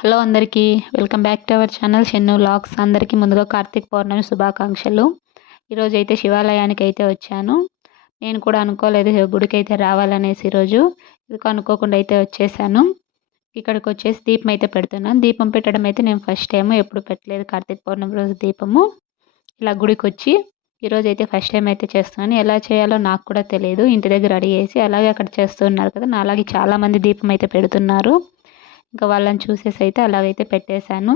Hello అందరికీ welcome back to our channel Shannu vlogs. అందరికీ ముందుగా కార్తీక పౌర్ణమి శుభాకాంక్షలు. ఈరోజైతే శివాలయానికి అయితే వచ్చాను. నేను కూడా అనుకోలేదు గుడికి అయితే రావాలనేసి ఈరోజు ఎందుకు అనుకోకుండా అయితే వచ్చేసాను. ఇక్కడికి వచ్చేసి దీపం అయితే పెడుతున్నాను. దీపం పెట్టడం అయితే నేను ఫస్ట్ టైం, ఎప్పుడు పెట్టలేదు కార్తీక పౌర్ణమి రోజు దీపము. ఇలా గుడికి వచ్చి ఈరోజు అయితే ఫస్ట్ టైం అయితే చేస్తున్నాను. ఎలా చేయాలో నాకు కూడా తెలియదు. ఇంటి దగ్గర రెడీ చేసి అలాగే అక్కడ చేస్తున్నారు కదా, నా అలాగే చాలామంది దీపం అయితే పెడుతున్నారు. ఇంకా వాళ్ళని చూసేసి అయితే అలాగైతే పెట్టేశాను.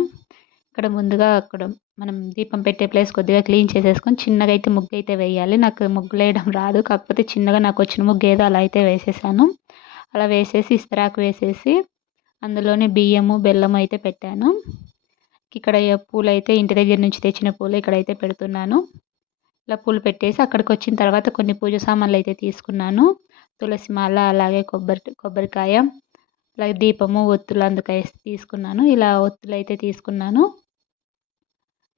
ఇక్కడ ముందుగా అక్కడ మనం దీపం పెట్టే ప్లేస్ కొద్దిగా క్లీన్ చేసేసుకొని చిన్నగా అయితే ముగ్గు అయితే వేయాలి. నాకు ముగ్గులు వేయడం రాదు, కాకపోతే చిన్నగా నాకు వచ్చిన ముగ్గు ఏదో అలా అయితే వేసేసాను. అలా వేసేసి ఇస్తరాకు వేసేసి అందులోనే బియ్యము బెల్లము అయితే పెట్టాను. ఇక్కడ పూలు అయితే ఇంటి దగ్గర నుంచి తెచ్చిన పూలు ఇక్కడైతే పెడుతున్నాను. ఇలా పూలు పెట్టేసి అక్కడికి వచ్చిన తర్వాత కొన్ని పూజ సామాన్లు అయితే తీసుకున్నాను. తులసి మాల, అలాగే కొబ్బరికాయ, అలాగే దీపము, ఒత్తులు అందుకేసి తీసుకున్నాను. ఇలా ఒత్తులు అయితే తీసుకున్నాను.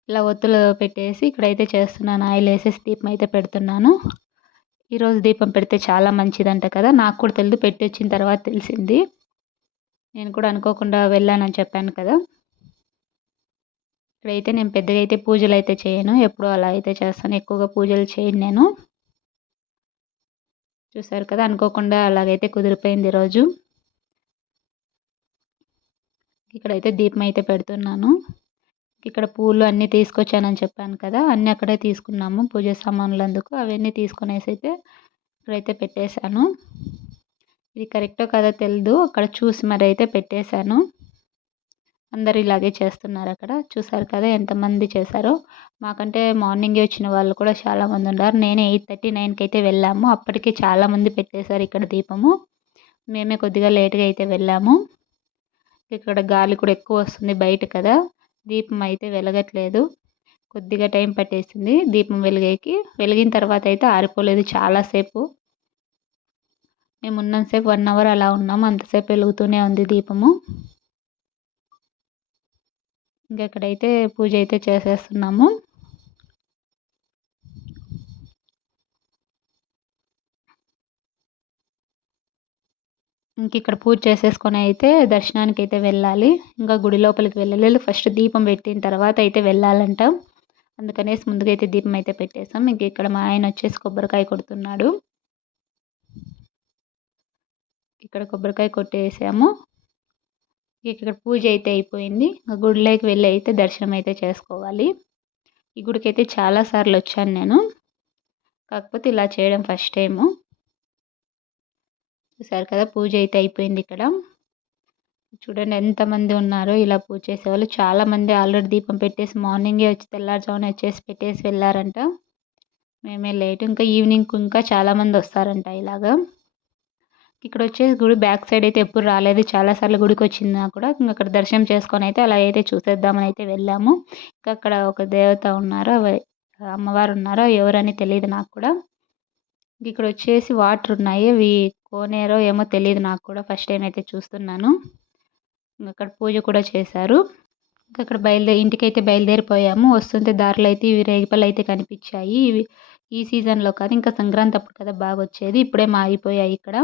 ఇలా ఒత్తులు పెట్టేసి ఇక్కడైతే చేస్తున్నాను. ఆయిల్ వేసేసి దీపం అయితే పెడుతున్నాను. ఈరోజు దీపం పెడితే చాలా మంచిదంట కదా, నాకు కూడా తెలియదు, పెట్టి వచ్చిన తర్వాత తెలిసింది. నేను కూడా అనుకోకుండా వెళ్ళానని చెప్పాను కదా. ఇక్కడైతే నేను పెద్దగా అయితే పూజలు అయితే చేయను, ఎప్పుడూ అలా అయితే చేస్తాను. ఎక్కువగా పూజలు చేయను నేను. చూసారు కదా, అనుకోకుండా అలాగైతే కుదిరిపోయింది ఈరోజు. ఇక్కడైతే దీపం అయితే పెడుతున్నాను. ఇక్కడ పూలు అన్నీ తీసుకొచ్చానని చెప్పాను కదా, అన్నీ అక్కడే తీసుకున్నాము పూజ సామాన్లు అందుకు. అవన్నీ తీసుకునేసి అయితే ఇక్కడైతే పెట్టేశాను. ఇది కరెక్టో కదా తెలియదు, అక్కడ చూసి మరి అయితే పెట్టేశాను. అందరు ఇలాగే చేస్తున్నారు అక్కడ. చూసారు కదా ఎంతమంది చేశారో. మాకంటే మార్నింగే వచ్చిన వాళ్ళు కూడా చాలామంది ఉన్నారు. నేను 8:30, 9కి అయితే వెళ్ళాము. అప్పటికే చాలామంది పెట్టేశారు ఇక్కడ దీపము. మేమే కొద్దిగా లేట్గా అయితే వెళ్ళాము. ఇక్కడ గాలి కూడా ఎక్కువ వస్తుంది బయట కదా, దీపం అయితే వెలగట్లేదు. కొద్దిగా టైం పట్టేసింది దీపం వెలిగేకి. వెలిగిన తర్వాత అయితే ఆరిపోలేదు చాలాసేపు. మేము ఉన్నంతసేపు 1 అవర్ అలా ఉన్నాము, అంతసేపు వెలుగుతూనే ఉంది దీపము. ఇంకా ఇక్కడైతే పూజ అయితే చేసేస్తున్నాము. ఇంక ఇక్కడ పూజ చేసేసుకొని అయితే దర్శనానికి అయితే వెళ్ళాలి. ఇంకా గుడి లోపలికి వెళ్ళలేదు, ఫస్ట్ దీపం పెట్టిన తర్వాత అయితే వెళ్ళాలంట. అందుకనేసి ముందుగా అయితే దీపం అయితే పెట్టేసాం. ఇంక ఇక్కడ మా ఆయన వచ్చేసి కొబ్బరికాయ కొడుతున్నాడు. ఇక్కడ కొబ్బరికాయ కొట్టేసాము. ఇక్కడ పూజ అయితే అయిపోయింది. గుడిలోకి వెళ్ళి అయితే దర్శనం అయితే చేసుకోవాలి. ఈ గుడికి అయితే చాలాసార్లు వచ్చాను నేను, కాకపోతే ఇలా చేయడం ఫస్ట్ టైము. చూసారు కదా, పూజ అయితే అయిపోయింది. ఇక్కడ చూడండి ఎంతమంది ఉన్నారో ఇలా పూజ చేసేవాళ్ళు. చాలామంది ఆల్రెడీ దీపం పెట్టేసి మార్నింగే వచ్చి తెల్లారుజామున వచ్చేసి పెట్టేసి వెళ్ళారంట. మేమే లేట్, ఇంకా ఈవినింగ్ ఇంకా చాలామంది వస్తారంట ఇలాగా. ఇక్కడ వచ్చేసి గుడి బ్యాక్ సైడ్ అయితే ఎప్పుడు రాలేదు, చాలాసార్లు గుడికి వచ్చిందా కూడా. ఇంకా అక్కడ దర్శనం చేసుకొని అయితే అలా అయితే చూసేద్దామని అయితే వెళ్ళాము. ఇంకా అక్కడ ఒక దేవత ఉన్నారు, అమ్మవారు ఉన్నారు, ఎవరని తెలియదు నాకు కూడా. ఇక్కడ వచ్చేసి వాటర్ ఉన్నాయి, అవి కోనేరో ఏమో తెలియదు నాకు కూడా, ఫస్ట్ టైం అయితే చూస్తున్నాను. అక్కడ పూజ కూడా చేశారు. ఇంకా అక్కడ ఇంటికైతే బయలుదేరిపోయాము. వస్తుంటే దారిలో అయితే ఇవి రేగిపళ్ళు అయితే కనిపించాయి. ఇవి ఈ సీజన్లో కాదు, ఇంకా సంక్రాంతి అప్పుడు కదా బాగా వచ్చేది, ఇప్పుడే మాగిపోయాయి ఇక్కడ.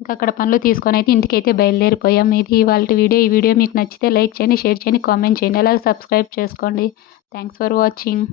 ఇంకా అక్కడ పనులు తీసుకొని అయితే ఇంటికైతే బయలుదేరిపోయాం. ఇది ఇవాళ వీడియో. ఈ వీడియో మీకు నచ్చితే లైక్ చేయండి, షేర్ చేయండి, కామెంట్ చేయండి, అలాగే సబ్స్క్రైబ్ చేసుకోండి. Thanks for watching.